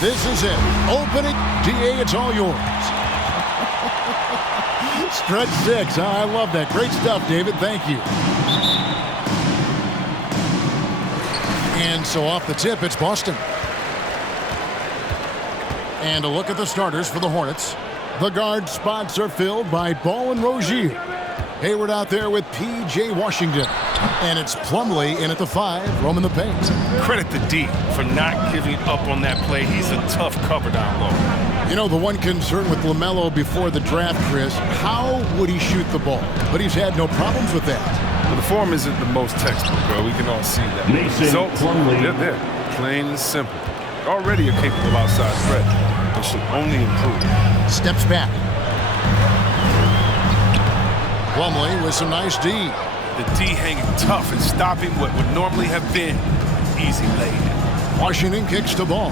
This is it. Open it. DA, it's all yours. Stretch 6. I love that. Great stuff, David. Thank you. And so off the tip, it's Boston. And a look at the starters for the Hornets. The guard spots are filled by Ball and Rozier. Hayward out there with P.J. Washington. And it's Plumlee in at the 5, roaming the paint. Credit to D for not giving up on that play. He's a tough cover down low. You know, the one concern with LaMelo before the draft, Chris, how would he shoot the ball? But he's had no problems with that. Well, the form isn't the most textbook, bro. We can all see that. The results, they're there. Plain and simple. Already a capable outside threat, and should only improve. Steps back. Plumlee with some nice D. The D hanging tough and stopping what would normally have been easy lay. Washington kicks the ball.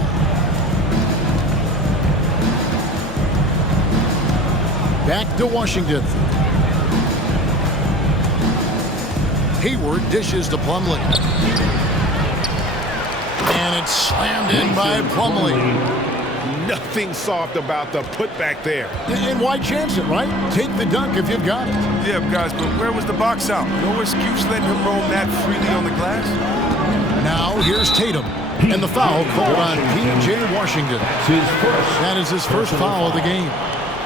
Back to Washington. Hayward dishes to Plumlee. And it's slammed in by Plumlee. Nothing soft about the putback there. And why chance it, right? Take the dunk if you've got it. Yeah, guys, but where was the box out? No excuse letting him roam that freely on the glass. Now here's Tatum. And the foul called on P.J. Washington. That is his first foul of the game.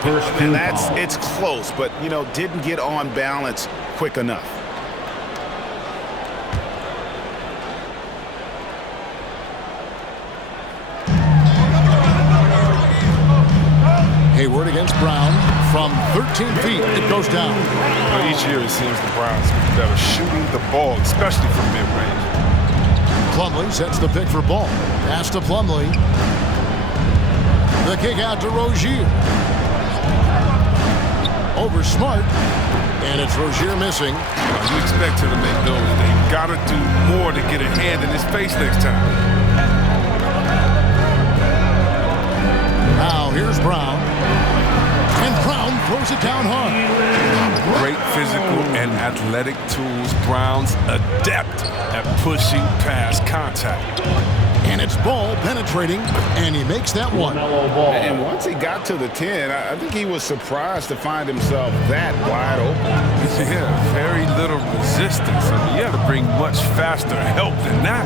And it's close, but, you know, didn't get on balance quick enough. Hayward against Brown from 13 feet. It goes down. Well, each year it seems the Browns get better shooting the ball, especially from mid-range. Plumlee sets the pick for Ball. Pass to Plumlee. The kick out to Rozier. Over Smart. And it's Rozier missing. You expect him to make those. They got to do more to get a hand in his face next time. Now here's Brown. And Brown throws it down hard. Great physical and athletic tools. Brown's adept at pushing past contact. And it's Ball penetrating, and he makes that one. And once he got to the 10, I think he was surprised to find himself that wide open. Yeah, very little resistance. I mean, you have to bring much faster help than that.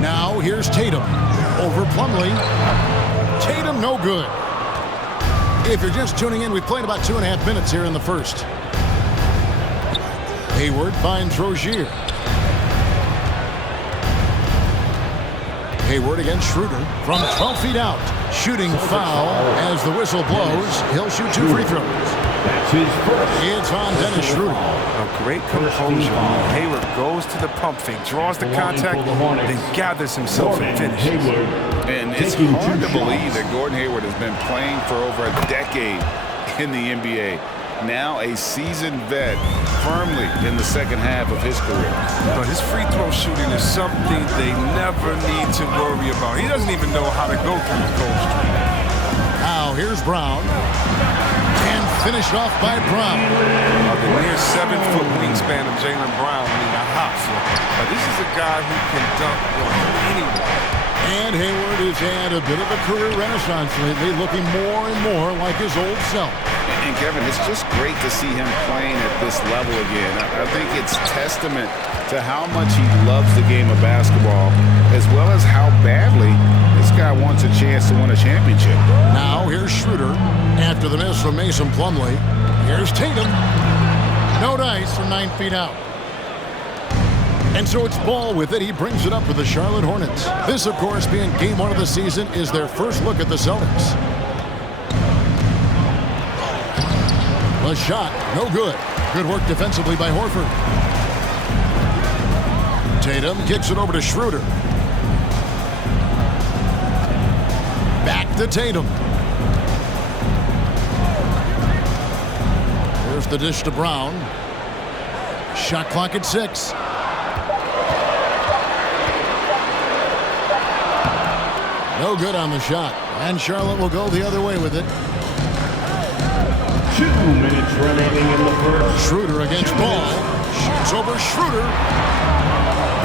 Now here's Tatum over Plumlee. Tatum no good. If you're just tuning in, we've played about 2.5 minutes here in the first. Hayward finds Rozier. Hayward against Schroeder from 12 feet out. Shooting foul as the whistle blows. He'll shoot 2 free throws. That's his first. It's on Dennis Schroeder. A great composure. Hayward goes to the pump fake, draws the contact, then gathers himself and finishes. And it's hard to believe that Gordon Hayward has been playing for over a decade in the NBA. Now a seasoned vet, firmly in the second half of his career. But his free throw shooting is something they never need to worry about. He doesn't even know how to go through the goal streak. Now here's Brown. And finished off by Brown. The near 7-foot wingspan of Jaylen Brown mean a hot flip. But this is a guy who can dunk anywhere. And Hayward has had a bit of a career renaissance lately, looking more and more like his old self. And Kevin, it's just great to see him playing at this level again. I think it's testament to how much he loves the game of basketball, as well as how badly this guy wants a chance to win a championship. Now here's Schroeder after the miss from Mason Plumlee. Here's Tatum. No dice from 9 feet out. And so it's Ball with it. He brings it up for the Charlotte Hornets. This, of course, being game 1 of the season, is their first look at the Celtics. The shot, no good. Good work defensively by Horford. Tatum kicks it over to Schroeder. Back to Tatum. Here's the dish to Brown. Shot clock at 6. No good on the shot. And Charlotte will go the other way with it. 2 minutes remaining in the first. Schroeder against Ball. Shoots It's over Schroeder.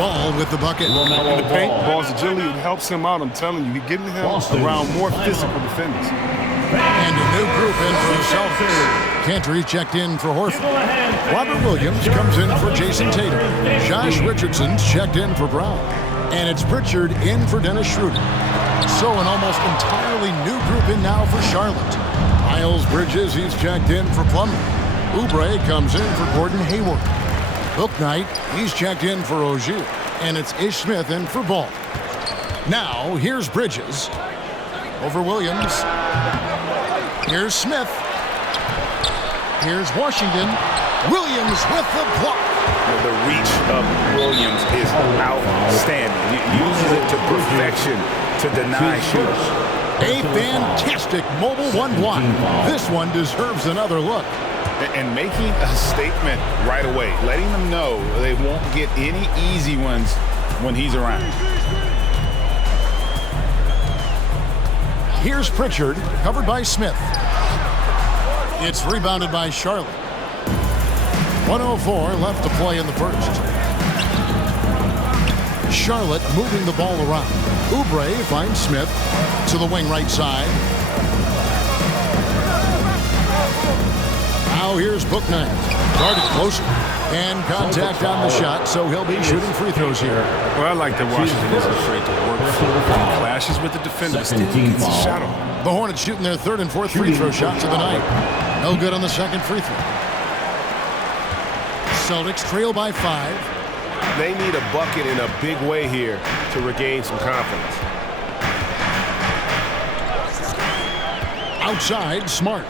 Ball with the bucket. In the paint, ball's agility, it helps him out. I'm telling you, he's getting him around more physical defenders. And a new group in for the Celtics. Cantor checked in for Horford. Robert Williams comes in for Jason Tatum. Josh Richardson's checked in for Brown. And it's Pritchard in for Dennis Schroeder. So an almost entirely new group in now for Charlotte. Miles Bridges, he's checked in for Plumlee. Oubre comes in for Gordon Hayward. Bouknight, he's checked in for Rozier. And it's Ish Smith in for Ball. Now, here's Bridges. Over Williams. Here's Smith. Here's Washington. Williams with the block. The reach of Williams is outstanding. He uses it to perfection to deny shooters. A fantastic mobile one block. This one deserves another look. And making a statement right away, letting them know they won't get any easy ones when he's around. Here's Pritchard, covered by Smith. It's rebounded by Charlotte. 1:04 left to play in the first. Charlotte moving the ball around. Oubre finds Smith to the wing right side. Now here's Bouknight. Guarded closer. And contact on the shot, so he'll be shooting free throws here. Well, I like that Washington isn't afraid to work for clashes with the defender. Still gets a shot on. The Hornets shooting their third and fourth free throw shots of the night. No good on the second free throw. Celtics trail by 5. They need a bucket in a big way here to regain some confidence. Outside, Smart.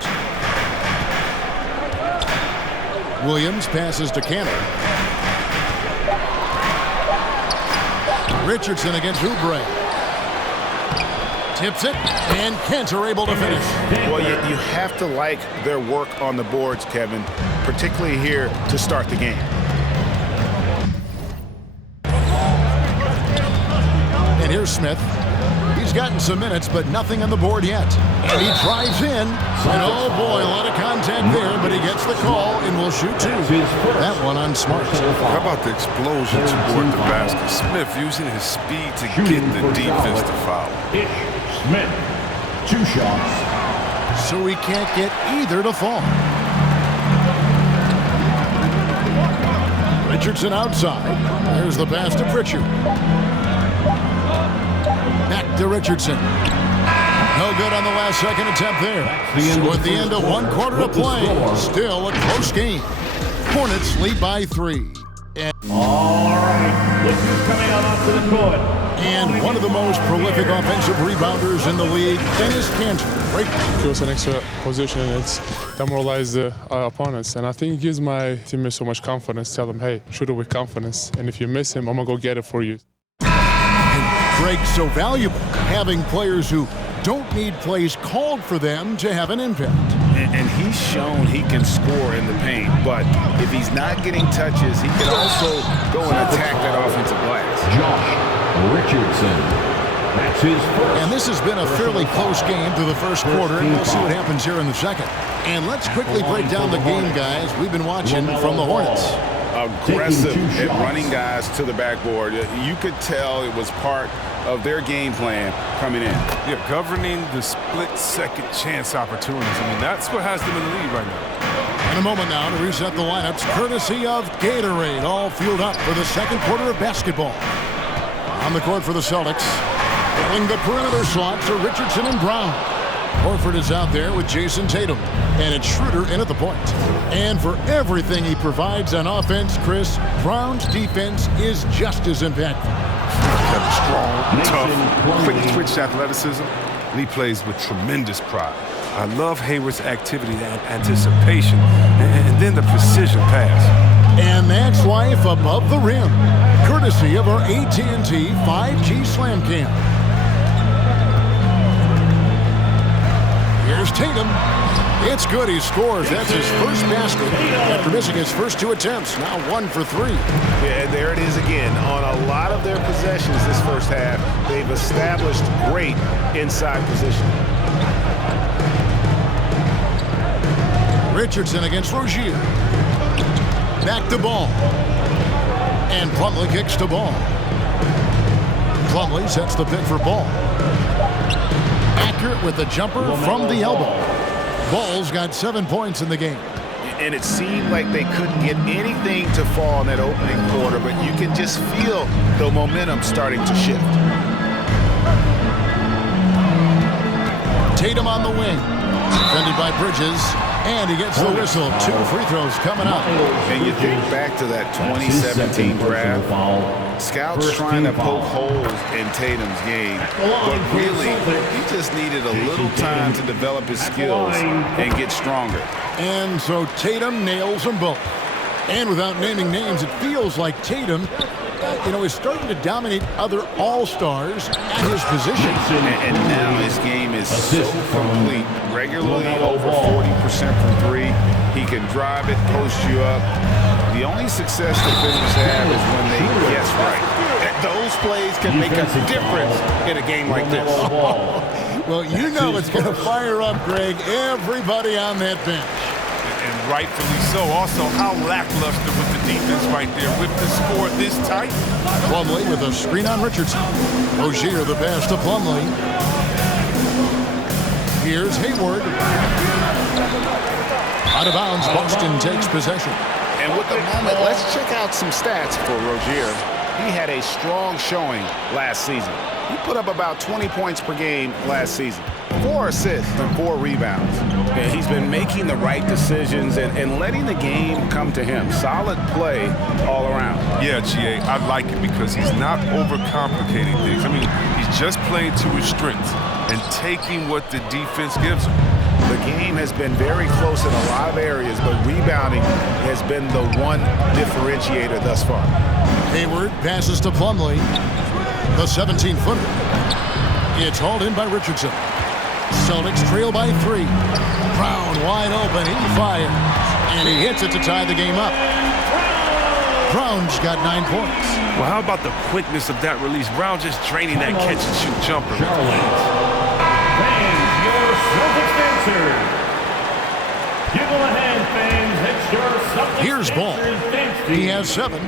Williams passes to Cantor. Richardson against Oubre. Tips it, and Cantor able to finish. Well, you have to like their work on the boards, Kevin, particularly here to start the game. And here's Smith. He's gotten some minutes, but nothing on the board yet. And he drives in. And oh boy, a lot of contact there, but he gets the call and will shoot 2. That one on Smart. How about the explosion toward the basket? Smith using his speed to get the defense to foul. Smith, 2 shots. So he can't get either to fall. Richardson outside. There's the pass to Pritchard. Back to Richardson. No good on the last second attempt there. So at the end of 1 quarter of play, still a close game. Hornets lead by 3. All right, look who's coming out onto the court. And one of the most prolific offensive rebounders in the league, Dennis Cantor. Right. It was an extra position, and it's demoralized the opponents. And I think it gives my teammates so much confidence. Tell them, hey, shoot it with confidence. And if you miss him, I'm going to go get it for you. Greg's so valuable, having players who don't need plays called for them to have an impact. And he's shown he can score in the paint, but if he's not getting touches, he can also go and attack that offensive glass. Josh Richardson. That's his first. And this has been a fairly close game through the first quarter, and we'll see what happens here in the second. And let's quickly break down the game, guys. We've been watching from the Hornets. Aggressive at running guys to the backboard. You could tell it was part of their game plan coming in. Yeah, governing the split-second chance opportunities. I mean, that's what has them in the lead right now. In a moment now to reset the lineups, courtesy of Gatorade, all fueled up for the second quarter of basketball. On the court for the Celtics, filling the perimeter slots are Richardson and Brown. Horford is out there with Jason Tatum, and it's Schroeder in at the point. And for everything he provides on offense, Chris, Brown's defense is just as impactful. Strong, tough, quick-twitch athleticism, and he plays with tremendous pride. I love Hayward's activity and anticipation, and then the precision pass. And that's life above the rim, courtesy of our AT&T 5G Slam Cam. Here's Tatum. It's good. He scores. That's his first basket after missing his first 2 attempts. Now 1 for 3. Yeah, there it is again. On a lot of their possessions this first half, they've established great inside position. Richardson against Rozier. Back to Ball. And Plumlee kicks to Ball. Plumlee sets the pick for Ball. Accurate with the jumper from the elbow. Ball's got 7 points in the game. And it seemed like they couldn't get anything to fall in that opening quarter, but you can just feel the momentum starting to shift. Tatum on the wing. Defended by Bridges. And he gets the whistle. 2 free throws coming up. And you think back to that 2017 draft. Scouts trying to poke holes in Tatum's game. But really, he just needed a little time to develop his skills and get stronger. And so Tatum nails them both. And without naming names, it feels like Tatum, is starting to dominate other all-stars at his position. And now his game is so complete. Regularly over 40% from 3. He can drive it, post you up. The only success defenders have is when they guess right. And those plays can make a difference in a game like this. Well, it's going to fire up, Greg, everybody on that bench. And rightfully so. Also, how lackluster with the defense right there. With the score this tight. Plumlee with a screen on Richardson. Rozier the pass to Plumlee. Here's Hayward. Out of bounds, Boston takes possession. And with the moment, let's check out some stats for Rozier. He had a strong showing last season. He put up about 20 points per game last season. 4 assists and 4 rebounds. And he's been making the right decisions and letting the game come to him. Solid play all around. Yeah, G.A., I like it because he's not overcomplicating things. I mean, he's just playing to his strengths and taking what the defense gives him. The game has been very close in a lot of areas, but rebounding has been the one differentiator thus far. Hayward passes to Plumlee. The 17-footer. It's hauled in by Richardson. Celtics trail by 3. Brown wide open. He fires. And he hits it to tie the game up. Brown's got 9 points. Well, how about the quickness of that release? Brown just draining that catch-and-shoot jumper. Here's Ball. He has 7.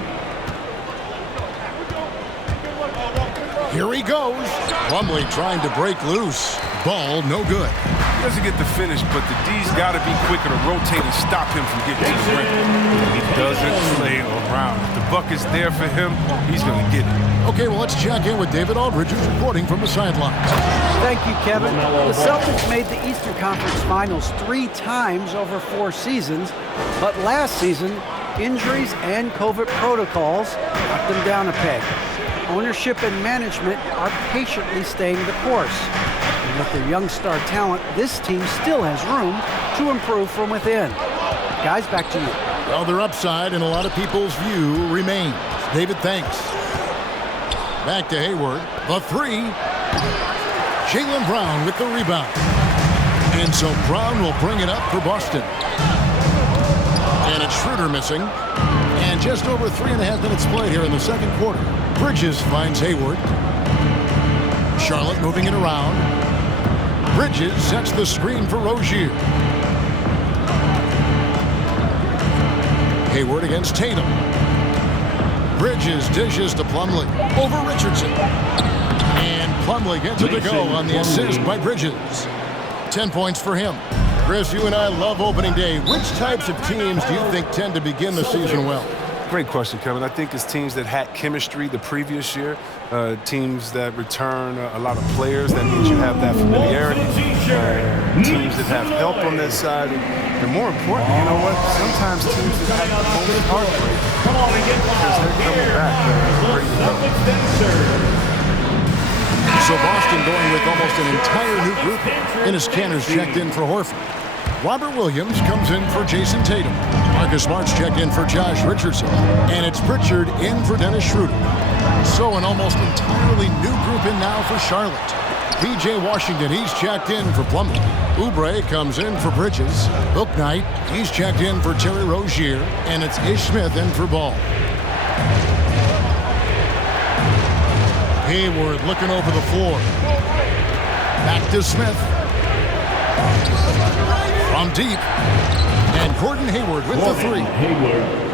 Here he goes. Plumlee trying to break loose. Ball no good. He doesn't get the finish, but the D's got to be quicker to rotate and stop him from getting to the rim. He doesn't play around. If the bucket's there for him, he's going to get it. Okay, well, let's check in with David Aldridge, who's reporting from the sidelines. Thank you, Kevin. The Celtics made the Eastern Conference Finals 3 times over 4 seasons, but last season, injuries and COVID protocols knocked them down a peg. Ownership and management are patiently staying the course. And with their young star talent, this team still has room to improve from within. Guys, back to you. Well, their upside in a lot of people's view remains. David, thanks. Back to Hayward. The 3. Jaylen Brown with the rebound. And so Brown will bring it up for Boston. And it's Schroeder missing. And just over 3.5 minutes played here in the second quarter. Bridges finds Hayward. Charlotte moving it around. Bridges sets the screen for Rozier. Hayward against Tatum. Bridges dishes to Plumlee. Over Richardson. And Plumlee gets it to go on the assist by Bridges. 10 points for him. Chris, you and I love opening day. Which types of teams do you think tend to begin the season well? Great question, Kevin. I think it's teams that had chemistry the previous year, teams that return a lot of players. That means you have that familiarity. Teams that have help on that side. And more important, you know what? Sometimes teams that have the most heartbreak because they're coming back. So Boston going with almost an entire new group. Enes Kanter's checked in for Horford. Robert Williams comes in for Jason Tatum. Marcus Smart's checked in for Josh Richardson. And it's Pritchard in for Dennis Schroeder. So an almost entirely new group in now for Charlotte. P.J. Washington, he's checked in for Plumlee. Oubre comes in for Bridges. Bouknight, he's checked in for Terry Rozier. And it's Ish Smith in for Ball. Hayward looking over the floor. Back to Smith. From deep. And Gordon Hayward with the 3.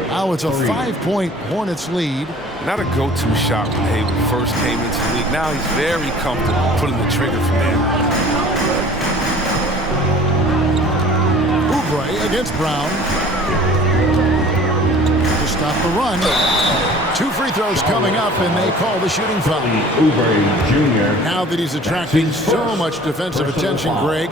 Now it's a 5-point Hornets lead. Not a go-to shot when Hayward first came into the league. Now he's very comfortable pulling the trigger from there. Oubre against Brown. To stop the run. 2 free throws coming up, and they call the shooting foul. Oubre Jr. Now that he's attracting so much defensive attention, Greg,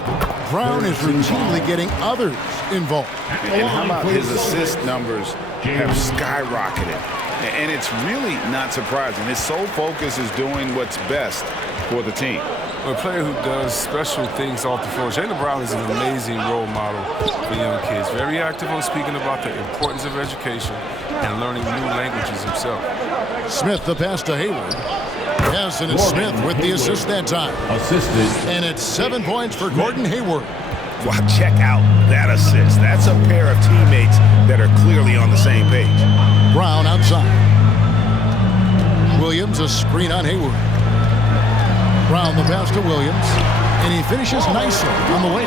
Brown is routinely getting others involved. And how about his assist numbers have skyrocketed? And it's really not surprising. His sole focus is doing what's best for the team. A player who does special things off the floor. Jaylen Brown is an amazing role model for young kids. Very active on speaking about the importance of education and learning new languages himself. Smith the pass to Hayward. Yes, and it's Smith with the assist that time. Assisted. And it's 7 points for Gordon Hayward. Wow, check out that assist. That's a pair of teammates that are clearly on the same page. Brown outside. Williams a screen on Hayward. Brown the pass to Williams. And he finishes nicely on the way.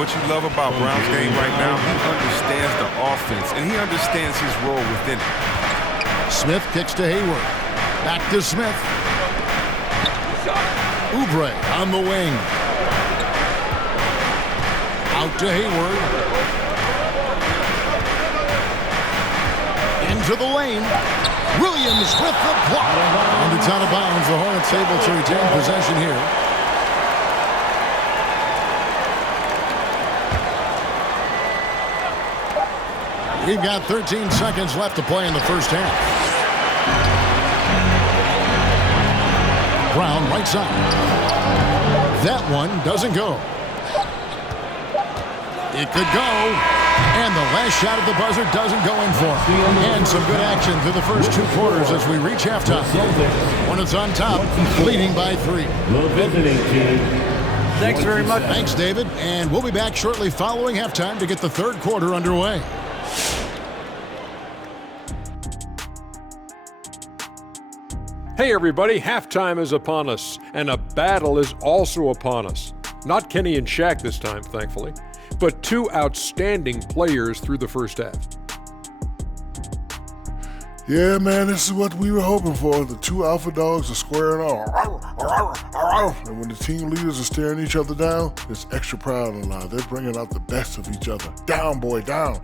What you love about Brown's game right now, he understands the offense, and he understands his role within it. Smith kicks to Hayward. Back to Smith. Oubre on the wing. Out to Hayward. Into the lane. Williams with the block. And it's out of bounds. The Hornets able to retain possession here. We've got 13 seconds left to play in the first half. Brown right side. That one doesn't go. It could go. And the last shot at the buzzer doesn't go in for him. And some good action through the first 2 quarters as we reach halftime. Hornets on top, leading by 3. The visiting team. Thanks very much. Thanks, David. And we'll be back shortly following halftime to get the 3rd quarter underway. Hey everybody, halftime is upon us, and a battle is also upon us. Not Kenny and Shaq this time, thankfully, but 2 outstanding players through the first half. Yeah, man, this is what we were hoping for. The 2 alpha dogs are squaring off. And when the team leaders are staring each other down, there's extra pride on the line. They're bringing out the best of each other. Down, boy, down.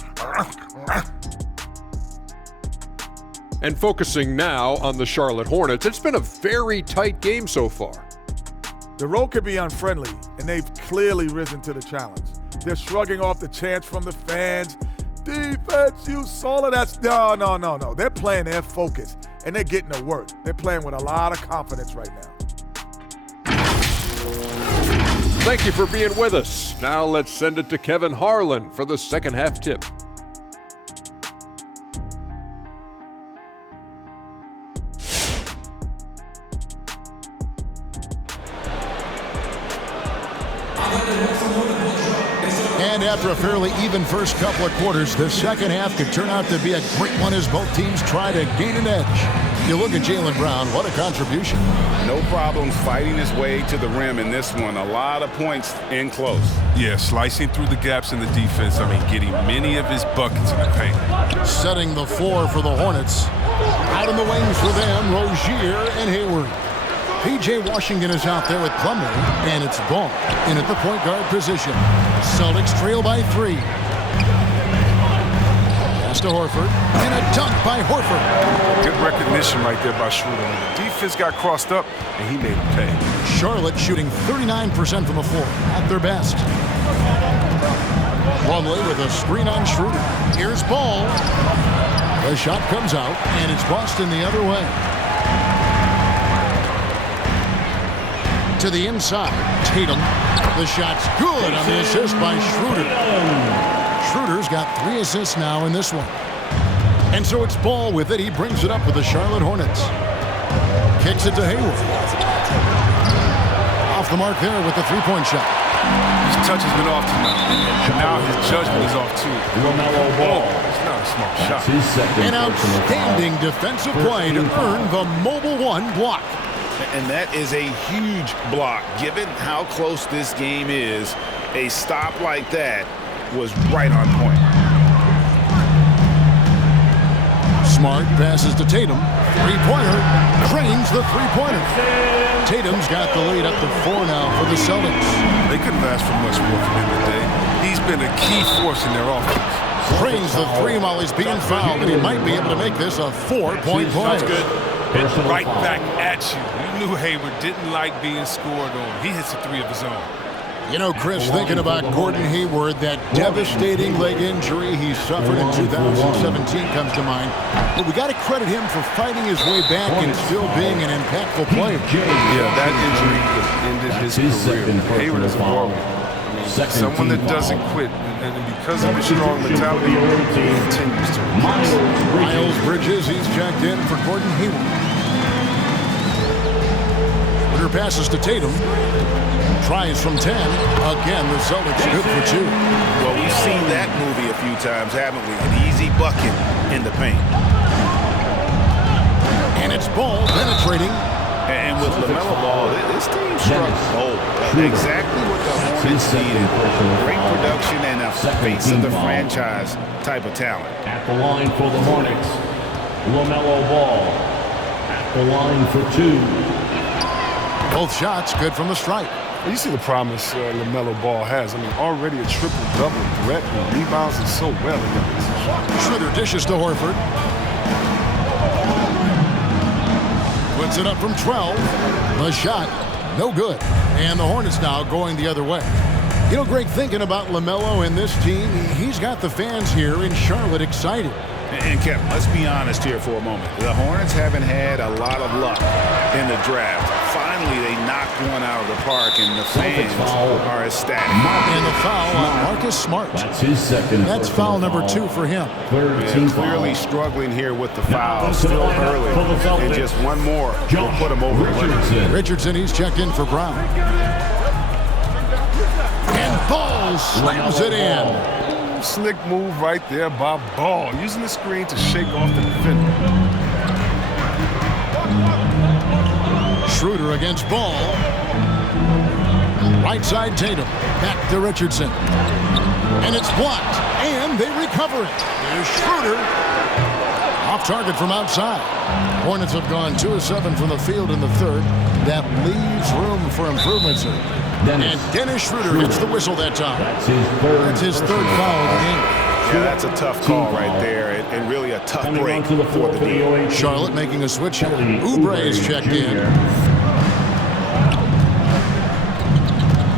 And focusing now on the Charlotte Hornets, it's been a very tight game so far. The road could be unfriendly, and they've clearly risen to the challenge. They're shrugging off the chants from the fans. Defense, you solid. That's no. They're playing their focus, and they're getting to work. They're playing with a lot of confidence right now. Thank you for being with us. Now let's send it to Kevin Harlan for the second half tip. And after a fairly even first couple of quarters, the second half could turn out to be a great one as both teams try to gain an edge. You look at Jaylen Brown, what a contribution. No problems fighting his way to the rim in this one. A lot of points in close. Yeah, slicing through the gaps in the defense. Getting many of his buckets in the paint. Setting the floor for the Hornets. Out in the wings for them, Rozier and Hayward. P.J. Washington is out there with Plumlee, and it's Ball in at the point guard position. Celtics trail by 3. Pass to Horford, and a dunk by Horford. Good recognition right there by Schroeder. The defense got crossed up, and he made him pay. Charlotte shooting 39% from the floor, at their best. Plumlee with a screen on Schroeder. Here's Ball. The shot comes out, and it's Boston the other way. To the inside, Tatum. The shot's good on the assist by Schroeder. Schroeder's got 3 assists now in this one. And so it's Ball with it. He brings it up for the Charlotte Hornets. Kicks it to Hayward. Off the mark there with the 3-point shot. His touch has been off tonight, and now his judgment is off too. Ball. It's not a small shot. His second An outstanding defensive play to earn the Mobile 1 block. And that is a huge block. Given how close this game is, a stop like that was right on point. Smart passes to Tatum. Three-pointer. Cranes the three-pointer. Tatum's got the lead up to 4 now for the Celtics. They couldn't ask for much more from him today. He's been a key force in their offense. Cranes the three while he's being fouled, and he might be able to make this a 4-point play. That's good. It's right back at you. You knew Hayward didn't like being scored on. He hits a three of his own. You know, Chris, thinking about Gordon Hayward, that devastating leg injury he suffered in 2017 comes to mind. But we got to credit him for fighting his way back and still being an impactful player. Yeah, that injury ended his career. Hayward is a warrior. Someone that doesn't quit, and because of his strong mentality, he continues to rise. Miles Bridges, he's checked in for Gordon Hayward. Twitter passes to Tatum. Tries from 10. Again, the Celtics good for 2. Well, we've seen that movie a few times, haven't we? An easy bucket in the paint. And it's Ball penetrating. And with LaMelo Ball, this team struck gold. Exactly what the Hornets needed. Great production and a face of the franchise type of talent. At the line for the Hornets, LaMelo Ball. At the line for 2. Both shots good from the stripe. You see the promise LaMelo Ball has. I mean, already a triple-double threat and rebounds it so well in that position. Schroeder dishes to Horford. Puts it up from 12. The shot, no good. And the Hornets now going the other way. You know, Greg, thinking about LaMelo and this team, he's got the fans here in Charlotte excited. And Kevin, let's be honest here for a moment. The Hornets haven't had a lot of luck in the draft. Finally, they knocked one out of the park, and the fans are ecstatic. And the foul on Marcus Smart. That's his second. That's foul number 2 for him. Yeah, clearly struggling here with the foul. Still early. And just one more will put him over. Richardson, he's checked in for Brown. And Ball slams it in. Slick move right there by Ball, using the screen to shake off the defender. Schroeder against Ball. Right side Tatum. Back to Richardson. And it's blocked. And they recover it. There's Schroeder. Off target from outside. Hornets have gone 2 of 7 from the field in the third. That leaves room for improvement, sir. And Dennis Schroeder hits the whistle that time. That's his third foul of the game. Yeah, that's a tough call right there, and really a tough break for the team. Charlotte making a switch. Oubre is checked in.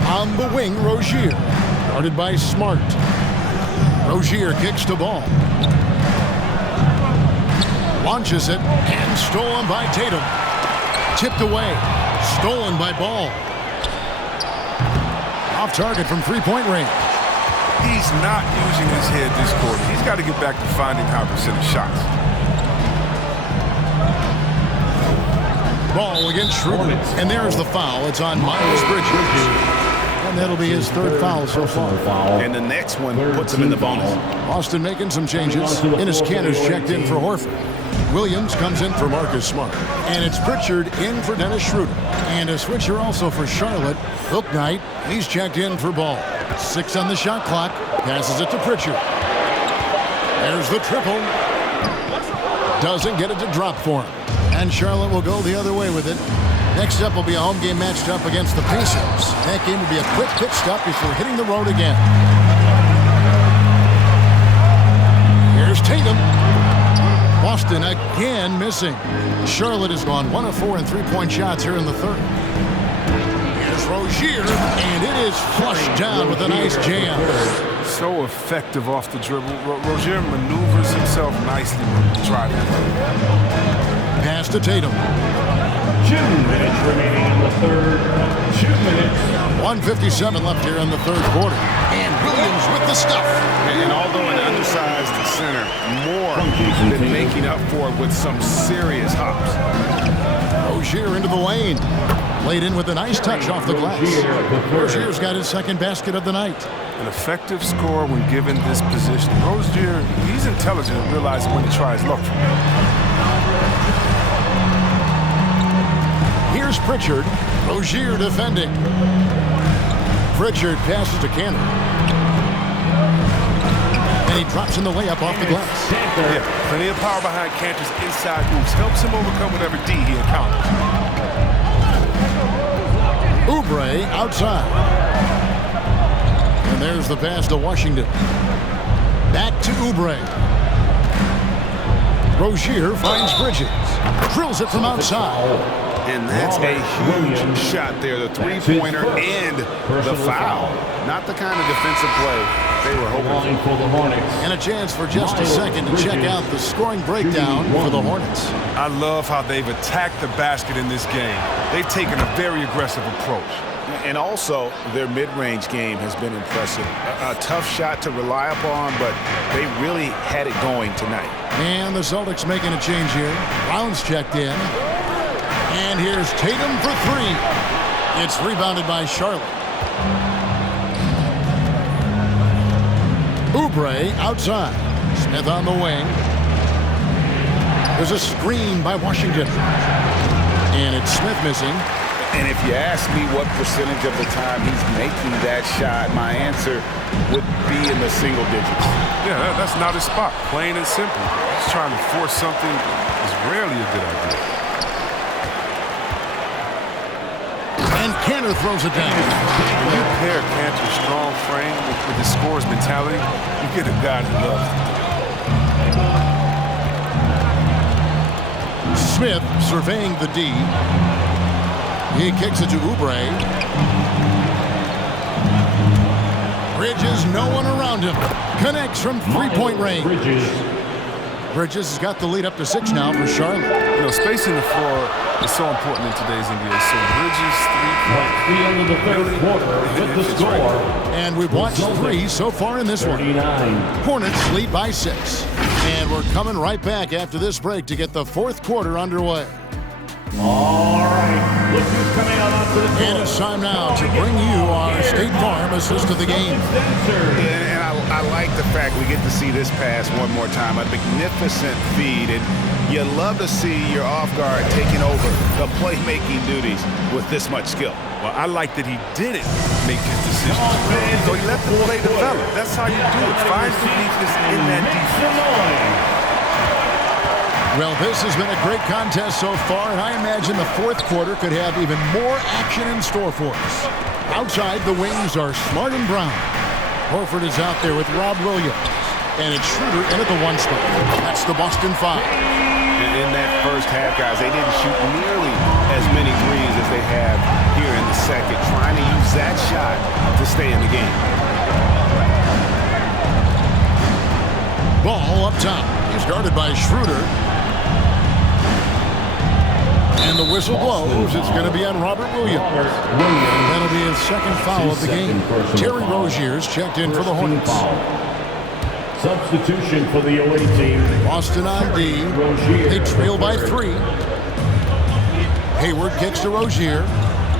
On the wing, Rozier. Guarded by Smart. Rozier kicks to Ball. Launches it, and stolen by Tatum. Tipped away. Stolen by Ball. Off target from three-point range. He's not using his head this quarter. He's got to get back to finding high percentage shots. Ball against Schroeder. And there's the foul. It's on Miles Bridges. And that'll be his third foul so far. And the next one puts him in the bonus. Austin making some changes. Ennis Cantor's checked in for Horford. Williams comes in for Marcus Smart. And it's Pritchard in for Dennis Schroeder. And a switcher also for Charlotte. Hook Knight, he's checked in for Ball. 6 on the shot clock. Passes it to Pritchard. There's the triple. Doesn't get it to drop for him. And Charlotte will go the other way with it. Next up will be a home game matched up against the Pacers. That game will be a quick pit stop before hitting the road again. Here's Tatum. Boston again missing. Charlotte has gone 1 of 4 in three-point shots here in the third. Here's Rozier, and it is flushed down with a nice jam. So effective off the dribble. Rozier maneuvers himself nicely when driving. Pass to Tatum. 2 minutes remaining in the third. 2 minutes. 1:57 left here in the third quarter. And Williams with the stuff. And although an undersized center, more than making up for it with some serious hops. Rozier into the lane. Laid in with a nice touch off the glass. Rozier's got his second basket of the night. An effective scorer when given this position. Rozier, he's intelligent and realizes when to try his luck. Here's Pritchard. Rozier defending. Pritchard passes to Cantor. And he drops in the layup off the glass. Yeah, plenty of power behind Cantor's inside moves. Helps him overcome whatever D he encounters. Oubre outside. And there's the pass to Washington. Back to Oubre. Rozier finds Bridges. Drills it from outside. And that's a huge shot there, the three-pointer and the foul. Not the kind of defensive play they were hoping for the Hornets. And a chance for just a second to check out the scoring breakdown for the Hornets. I love how they've attacked the basket in this game. They've taken a very aggressive approach. And also, their mid-range game has been impressive. A tough shot to rely upon, but they really had it going tonight. And the Celtics making a change here. Brown's checked in. And here's Tatum for three. It's rebounded by Charlotte. Oubre outside. Smith on the wing. There's a screen by Washington. And it's Smith missing. And if you ask me what percentage of the time he's making that shot, my answer would be in the single digits. Yeah, that's not his spot. Plain and simple. Just trying to force something is rarely a good idea. And Cantor throws it down. When you pair Cantor's strong frame with his scorer's mentality, you get a guy that loves it. Smith surveying the D. He kicks it to Oubre. Bridges, no one around him. Connects from three-point range. Bridges has got the lead up to 6 now for Charlotte. You know, spacing the floor is so important in today's NBA. So Bridges, the end of the third quarter with the score. And we've watched 3 so far in this one. Hornets lead by 6. And we're coming right back after this break to get the fourth quarter underway. All right, look who's coming out onto the court. And it's time now to bring you our State Farm assist of the game. And I like the fact we get to see this pass one more time. A magnificent feed, and you love to see your off guard taking over the playmaking duties with this much skill. Well, I like that he didn't make his decision. So he let the play develop. That's how you do it. Find the weakness in that defense. Well, this has been a great contest so far, and I imagine the fourth quarter could have even more action in store for us. Outside, the wings are Smart and Brown. Horford is out there with Rob Williams. And it's Schroeder in at the 1 spot. That's the Boston 5. In that first half, guys, they didn't shoot nearly as many threes as they have here in the second, trying to use that shot to stay in the game. Ball up top. He's guarded by Schroeder. And the whistle blows. It's going to be on Robert Williams. That'll be his second foul of the game. Terry Rozier's checked in for the Hornets. Substitution for the away team. Boston on D. They trail by 3. Hayward kicks to Rozier.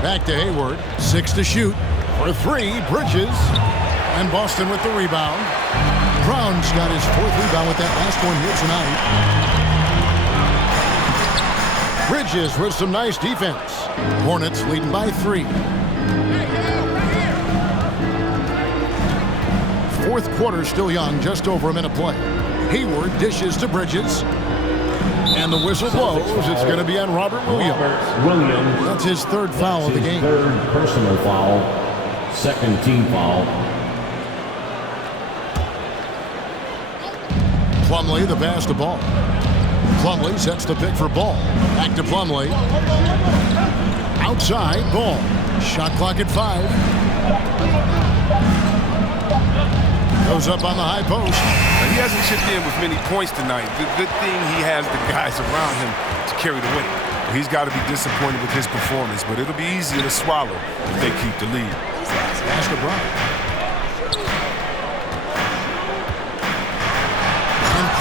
Back to Hayward. 6 to shoot. For 3, Bridges. And Boston with the rebound. Brown's got his 4th rebound with that last one here tonight. Bridges with some nice defense. Hornets leading by 3. Fourth quarter still young, just over a minute play. Hayward dishes to Bridges. And the whistle blows. It's going to be on Robert Williams. That's his 3rd foul of the game. 3rd personal foul. 2nd team foul. Plumlee the pass to Ball. Plumlee sets the pick for Ball. Back to Plumlee. Outside, Ball. Shot clock at 5. Goes up on the high post. Now, he hasn't chipped in with many points tonight. Good thing he has the guys around him to carry the weight. He's got to be disappointed with his performance, but it'll be easier to swallow if they keep the lead. Pass to Brown.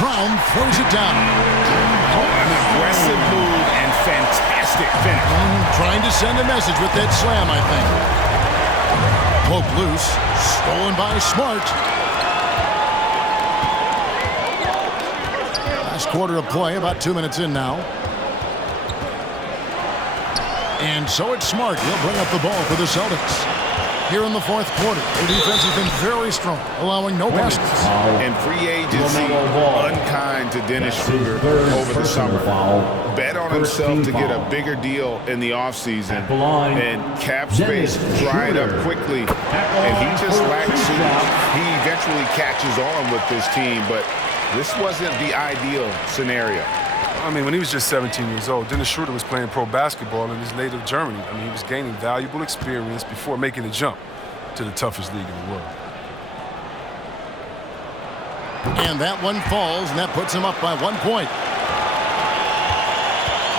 Brown throws it down. An aggressive move and fantastic finish. Trying to send a message with that slam, I think. Poke loose. Stolen by Smart. Last quarter of play, about 2 minutes in now. And so it's Smart. He'll bring up the ball for the Celtics. here in the fourth quarter. The defense has been very strong, allowing no baskets. And free agency unkind to Dennis Schroeder over the summer. Bet on himself to get a bigger deal in the offseason, and cap space dried up quickly, and he just lacked suitors. He eventually catches on with this team, but this wasn't the ideal scenario. I mean, when he was just 17 years old, Dennis Schroeder was playing pro basketball in his native Germany. I mean, he was gaining valuable experience before making the jump to the toughest league in the world. And that one falls, and that puts him up by 1 point.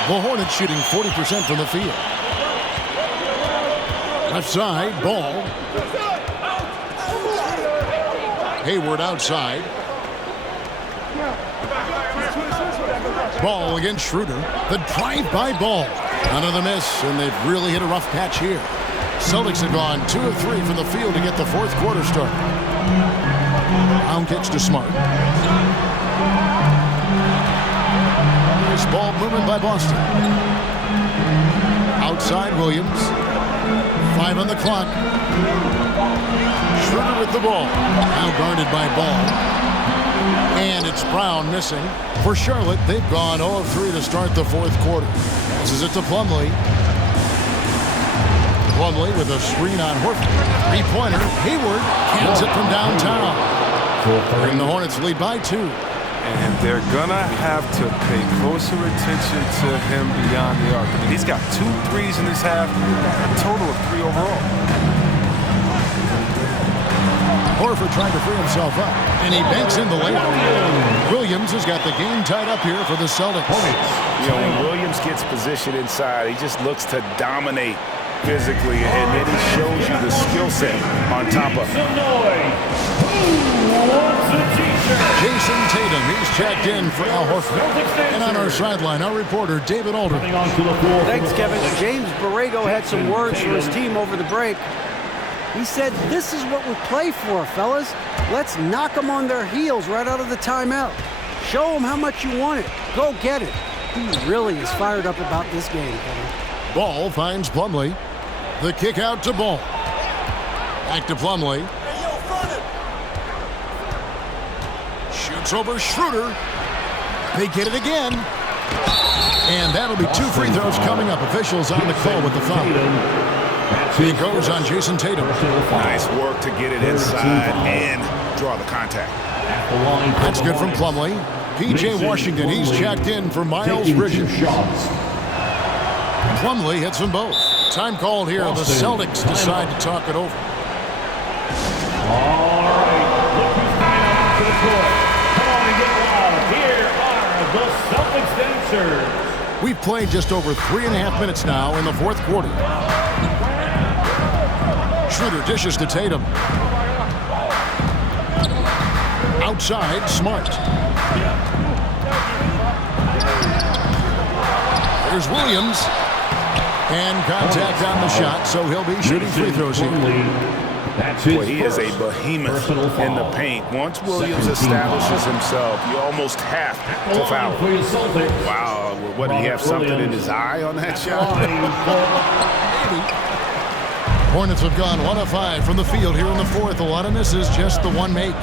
The Hornets shooting 40% from the field. Left side, Ball. Hayward outside. Ball against Schroeder. The drive by Ball. Another miss, and they've really hit a rough patch here. Celtics have gone 2 of 3 from the field to get the fourth quarter started. Brown kicks to Smart. Nice ball movement by Boston. Outside Williams. 5 on the clock. Schroeder with the ball. Now guarded by Ball. And it's Brown missing. For Charlotte, they've gone 0 of 3 to start the fourth quarter. This is it to Plumlee. Plumlee with a screen on Horford. Three-pointer. Hayward cans it from downtown. And the Hornets lead by 2. And they're going to have to pay closer attention to him beyond the arc. I mean, he's got 2 threes in this half, a total of 3 overall. Horford trying to free himself up, and he banks in the layup. Williams has got the game tied up here for the Celtics. You know, when Williams gets positioned inside, he just looks to dominate physically, and then he shows you the skill set on top of it. Jason Tatum, he's checked in for Al Horford. And on our sideline, our reporter, David Alder. Thanks, Kevin. James Borrego had some words for his team over the break. He said, "This is what we play for, fellas. Let's knock them on their heels right out of the timeout. Show them how much you want it. Go get it." He really is fired up about this game, Kevin. Ball finds Plumlee. The kick out to Ball. Back to Plumlee. Shoots over Schroeder. They get it again. And that'll be 2 free throws coming up. Officials on the call with the foul. It goes on Jason Tatum. Nice work to get it inside and draw the contact. That's good from Plumlee. P.J. Washington, he's checked in for Miles Bridges. Plumlee hits them both. Time called here. The Celtics decide to talk it over. All right, look who's coming out to the court. Come on and get loud. Here are the Celtics dancers. We've played just over 3.5 minutes now in the fourth quarter. Schroeder dishes to Tatum. Outside, Smart. There's Williams. And contact on the shot, so he'll be shooting free throws here. Boy, he is a behemoth in the paint. Once Williams establishes himself, you almost have to foul him. Wow, what, did he have something in his eye on that shot? Hornets have gone 1 of 5 from the field here in the fourth. A lot of misses, just the one make.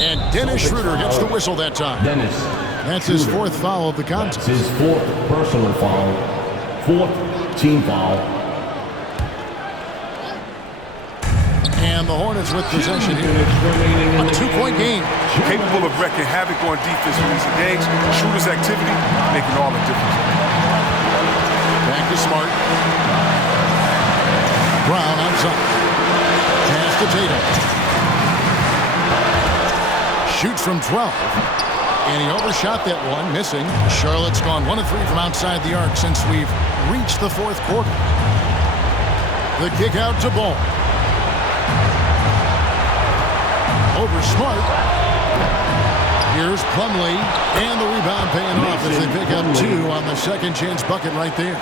And Dennis Schroeder gets the whistle that time. That's his 4th foul of the contest. His 4th personal foul, 4th team foul. And the Hornets with possession here. A 2-point game. Capable of wreaking havoc on defense when he's engaged. Schroeder's activity making all the difference. Back to Smart. Brown outside. Pass to Tatum. Shoots from 12. And he overshot that one, missing. Charlotte's gone 1 of 3 from outside the arc since we've reached the fourth quarter. The kick out to Ball. Over Smart. Here's Plumlee. And the rebound paying off as they pick up 2 on the second chance bucket right there.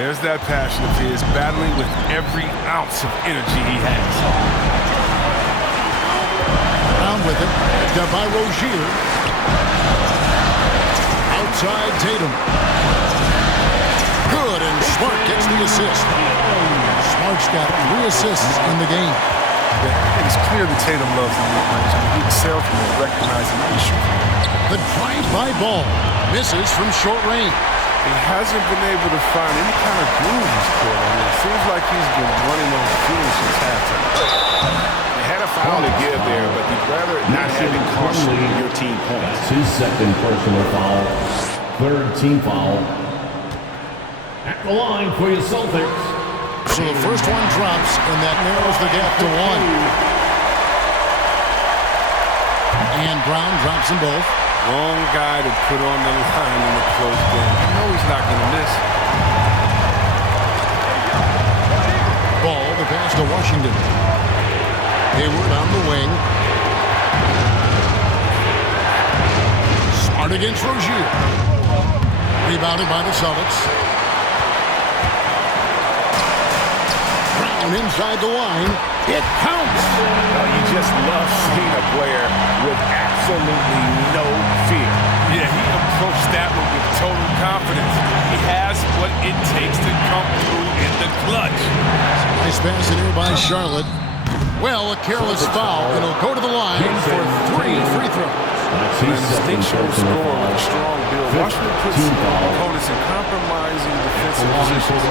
There's that passion of his, battling with every ounce of energy he has. Brown with it. Got by Rozier. Outside Tatum. Good, and Smart gets the assist. Smart's He's got 3 assists in the game. Yeah, it's clear that Tatum loves the mid-range. He excels from recognizing the issue. The drive-by ball misses from short range. He hasn't been able to find any kind of groove this quarter. I mean, it seems like he's been running on fuel since halftime. He had a foul to give there, but you'd rather not have it cost your team points. That's his second personal foul. Third team foul. At the line for your Celtics. So the first one drops, and that narrows the gap to 1. And Brown drops them both. Wrong guy to put on the line in the close game. You know he's not going to miss. Ball, the pass to Washington. Hayward on the wing. Smart against Rozier. Rebounded by the Celtics. Brown inside the line. It counts. You just love seeing a player with absolutely no fear. Yeah, he approached that one with total confidence. He has what it takes to come through in the clutch. Nice pass in here by Charlotte. Well, a careless foul. It'll go to the line for 3 free throws. An instinctual score with a strong build. Washington puts opponents in compromising defensive positions.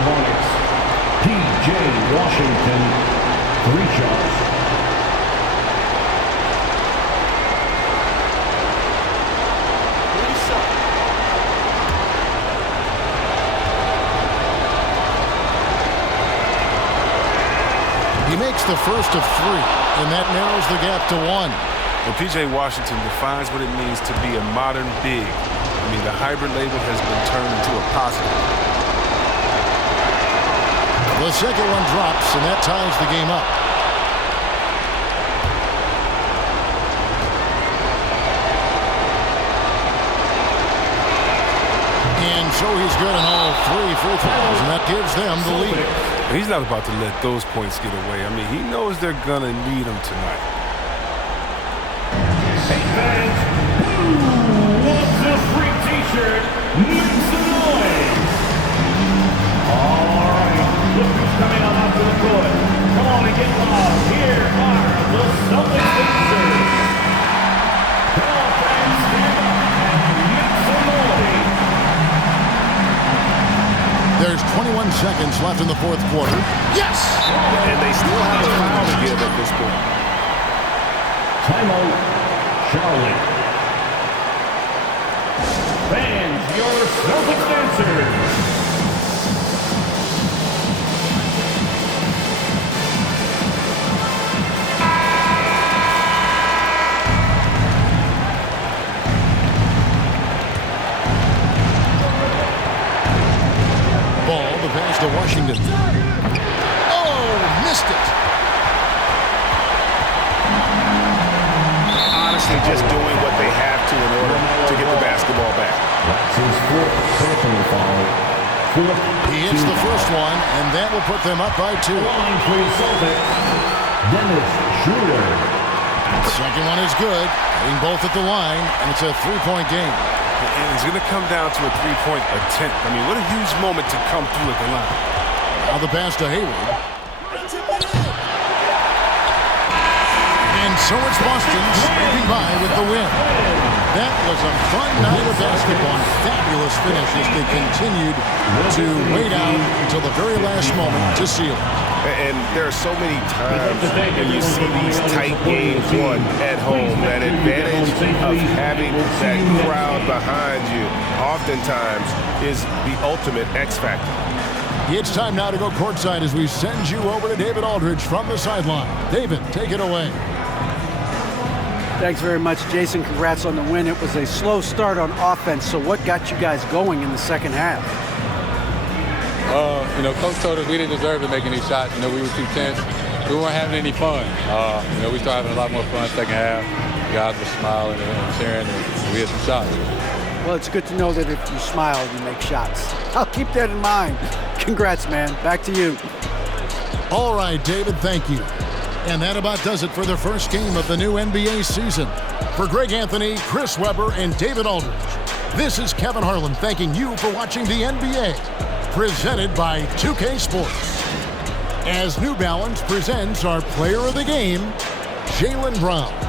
P.J. Washington, 3 shots. He makes the first of 3, and that narrows the gap to 1. Well, P.J. Washington defines what it means to be a modern big. I mean, the hybrid label has been turned into a positive. The second one drops, and that ties the game up. And so he's good on all 3 free throws, and that gives them the lead. He's not about to let those points get away. I mean, he knows they're going to need him tonight. Hey fans, who wants a free t-shirt? Make some noise. All right, look who's coming on out to the court. Come on and get loud. Here are the Celtics dancers. Come on, fans, stand up and make some noise. There's 21 seconds left in the 4th quarter. Yes! And they still have a foul to give at this point. Timeout, Charlotte. Fans, your Celtics dancers. Ball, the pass to Washington. Oh, missed it. Honestly, just doing what they have to in order to get the basketball back. That's his 4th personal foul. He hits the first one, and that will put them up by 2. Line for your Celtics, Dennis Schroeder. Second one is good, hitting both at the line, and it's a 3-point game. And it's going to come down to a 3-point attempt. I mean, what a huge moment to come through at the line. Now the pass to Hayward. And so it's Boston scraping by with the win. That was a fun night of basketball. Fabulous finish as they continued to wait out until the very last moment to seal it. And there are so many times when you see these tight games won at home, that advantage of having that crowd behind you oftentimes is the ultimate X factor. It's time now to go courtside as we send you over to David Aldridge from the sideline. David, take it away. Thanks very much, Jason. Congrats on the win. It was a slow start on offense, so what got you guys going in the second half? Coach told us we didn't deserve to make any shots. We were too tense. We weren't having any fun. We started having a lot more fun second half. Guys were smiling and cheering, and we had some shots. Well, it's good to know that if you smile, you make shots. I'll keep that in mind. Congrats, man. Back to you. All right, David, thank you. And that about does it for the first game of the new NBA season. For Greg Anthony, Chris Webber, and David Aldridge, this is Kevin Harlan thanking you for watching the NBA, presented by 2K Sports. as New Balance presents our player of the game, Jaylen Brown.